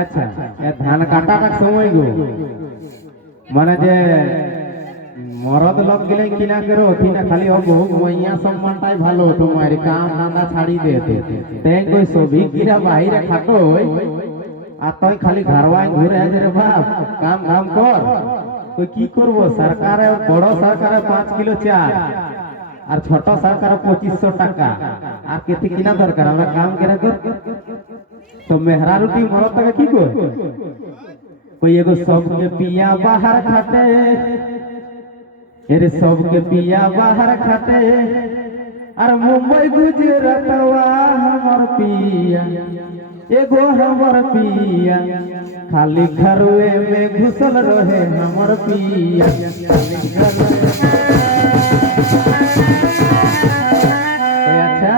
আচ্ছা ধান কাটার সময় গো মানে যে মরদ লোক গেলে কিনা করো কিনা খালি হবো মইয়া সম্মানটাই ভালো তোমার কাম ধান্দা ছাড়ি দে তেন কই সবই কিরা বাইরে খাটো আর তুই খালি ঘরওয়াই ঘুরে আছে রে বাপ কাম ধাম কর তুই কি করব সরকারে বড় সরকারে 5 কিলো চাল আর ছোট সরকারে 2500 টাকা আর কেতে কিনা দরকার আমরা কাম করে কর तो मेहरा रोटी मरद तक की को कोई एगो सबके पिया बाहर खाते अरे सबके पिया बाहर खाते और मुंबई गुजरातवा हमर पिया एगो हमर पिया खाली घरवे में घुसल रहे हमर पिया अच्छा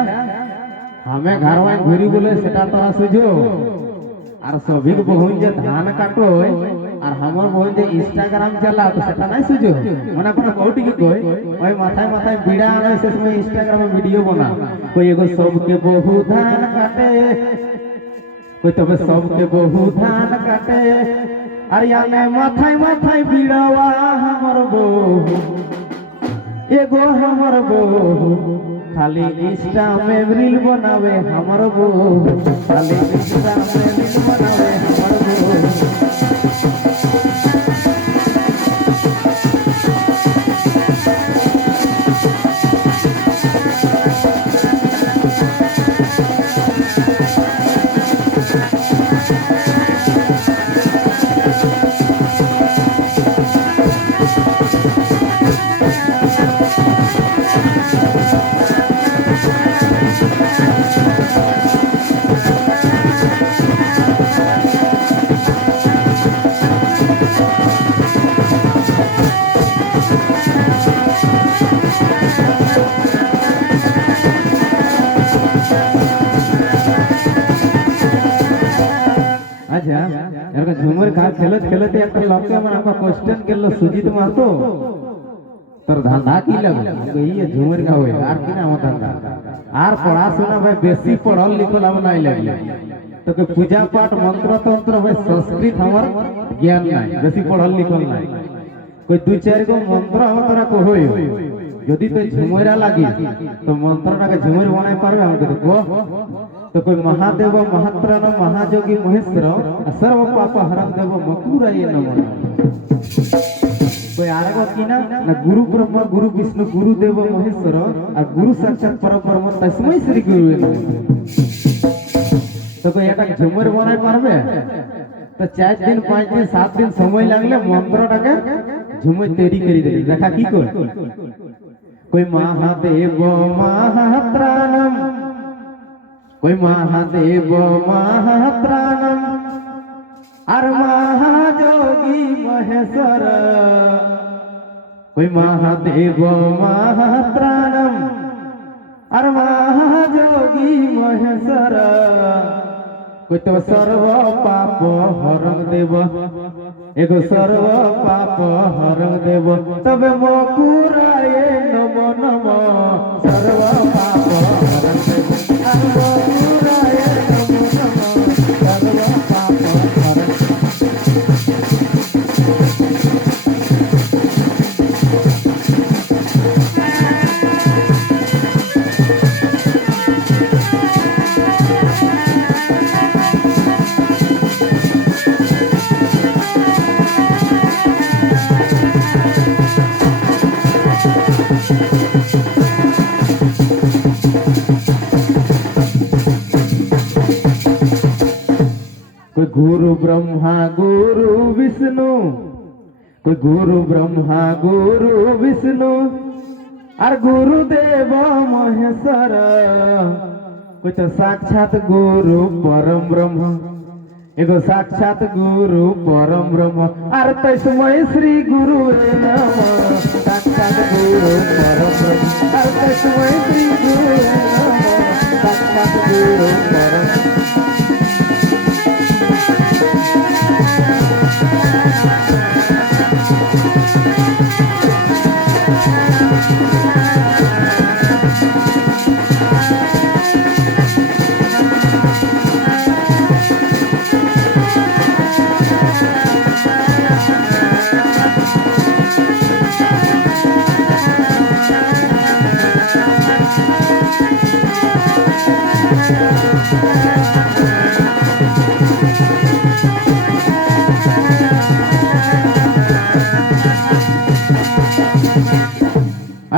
हमें घर में घुरी बोले सेटा तो सुझो और सभी को बहुन जे धान काटो और हमर बहुन जे इंस्टाग्राम चला तो सेटा नहीं सुझो मने कोनो कोटी की कोई ओई माथाय माथाय बीड़ा आने से में इंस्टाग्राम में वीडियो बना कोई एगो सबके बहु धान काटे कोई तबे सबके बहु धान काटे और याने माथाय माथाय बीड़ावा हमर बहु एगो हमर बहु खाली इंस्टा में रील बनावे हमर बो खाली इंस्टा में रील बनावे हमर बो अच्छा यार झूमर का खेलत खेलत एक लड़के मन आपका क्वेश्चन केलो सुजीत मातो তোর ধান্দা কি লাগে এই ঝুমর का होय আর কি না ধান্দা আর পড়াশোনা ভাই বেশি পড়ল লিখল हम নাই লাগলে তোকে পূজা পাঠ মন্ত্র তন্ত্র ভাই সংস্কৃত हमर ज्ञान নাই বেশি পড়ল লিখল নাই कोई दू चार गो मंत्र हम तोरा को होय যদি তো ঝুমরা লাগি তো মন্ত্রটাকে ঝুমর বানাই পারবে আমাকে তো तो कोई महादेव महात्राण महाजोगी महेश्वर सर्व पाप हरम देव मकुराय नमः कोई आरगो किना ना गुरु ब्रह्मा गुरु विष्णु गुरु देव महेश्वर और गुरु साक्षात परब्रह्म तस्मै श्री गुरु तो कोई এটা ঝুমর বানাই পারবে তো 4 दिन 5 दिन 7 दिन সময় লাগলে মন্ত্রটাকে ঝুমর তৈরি করে দেবে দেখা কি কর कोई महादेव महात्राणम कोई महादेव महात्राणम और महाजोगी महेश्वर कोई महादेव महात्राणम और महाजोगी महेश्वर कोई तो सर्व पाप हरम देव एगो सर्व पाप हरम देव तबे मकुराय नमो नमो सर्व पाप हरम देव मकुराय नमो नमो सर्व पाप हरम कोई गुरु ब्रह्मा गुरु विष्णु कोई गुरु ब्रह्मा गुरु विष्णु और गुरुदेव महेश्वर कोई तो साक्षात गुरु परम ब्रह्म एगो साक्षात गुरु परम ब्रह्म और तस्मै श्री गुरु नमः साक्षात गुरु परम ब्रह्म और तस्मै श्री गुरु नमः साक्षात गुरु परम